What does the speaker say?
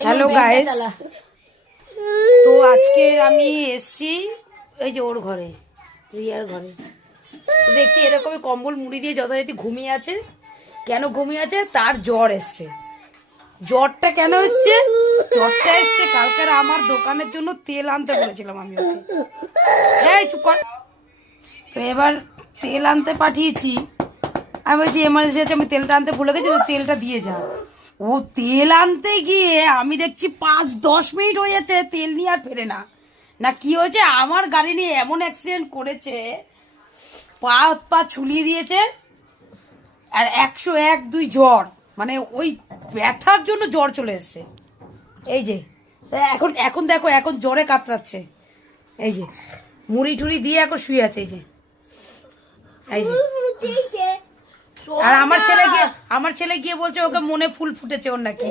Hello guys, তো আজকে আমি এসছি এই যে ওর ঘরে, রিয়ার ঘরে। তো দেখছি এরকমই কম্বল মুড়ি দিয়ে যথারীতি ঘুমিয়ে আছে। কেন ঘুমিয়ে আছে? তার জ্বর এসছে। জ্বরটা কেন এসছে? জ্বরটা এসছে কালকে আমার দোকানের জন্য তেল আনতে বলেছিলাম আমি ওকে। এই চুপ কর। তো এবার তেল আনতে পাঠিয়েছি। আমি বলছি এমার্জেন্সি আছে, আমি তেলটা আনতে ভুলে গেছি, তো তেলটা দিয়ে যা। ও তেল আনতে গিয়ে আমি দেখছি 5-10 মিনিট হয়ে যাচ্ছে, তেল নিয়ে আর ফেরে না। না কি হয়েছে, আমার গাড়ি নিয়ে এমন অ্যাক্সিডেন্ট করেছে, পা পা ছুলিয়ে দিয়েছে। আর 101-2 জ্বর, মানে ওই ব্যথার জন্য জ্বর চলে এসছে। এই যে এখন এখন দেখো, এখন জ্বরে কাতরাচ্ছে। এই যে মুড়ি টুড়ি দিয়ে এখন শুয়ে আছে। এই যে এই যে আর আমার ছেলে গিয়ে বলছে ওকে মনে ফুল ফুটেছে ওর নাকি।